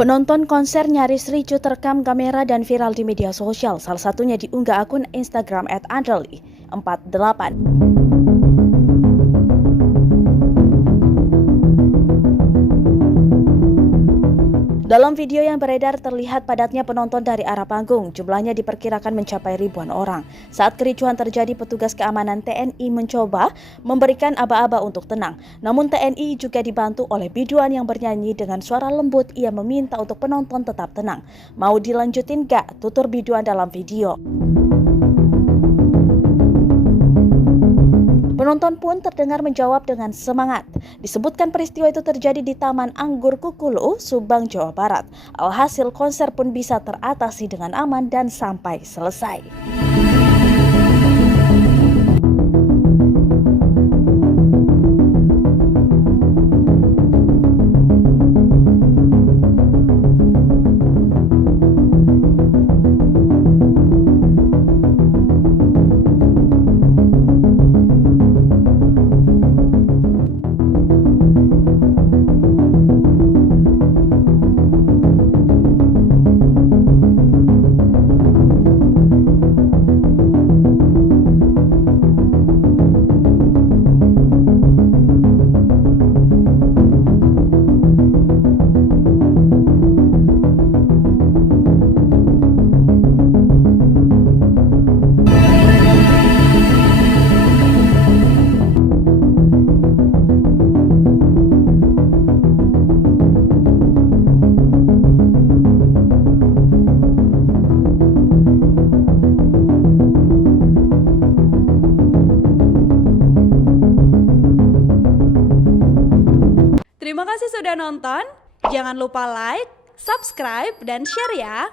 Penonton konser nyaris ricuh terekam kamera dan viral di media sosial. Salah satunya diunggah akun Instagram @underly48. Dalam video yang beredar terlihat padatnya penonton dari arah panggung. Jumlahnya diperkirakan mencapai ribuan orang. Saat kericuhan terjadi, petugas keamanan TNI mencoba memberikan aba-aba untuk tenang. Namun TNI juga dibantu oleh biduan yang bernyanyi dengan suara lembut. Ia meminta untuk penonton tetap tenang. Mau dilanjutin gak? Tutur biduan dalam video. Penonton pun terdengar menjawab dengan semangat. Disebutkan peristiwa itu terjadi di Taman Anggur Kukulu, Subang, Jawa Barat. Alhasil konser pun bisa teratasi dengan aman dan sampai selesai. Terima kasih sudah nonton. Jangan lupa like, subscribe, dan share ya.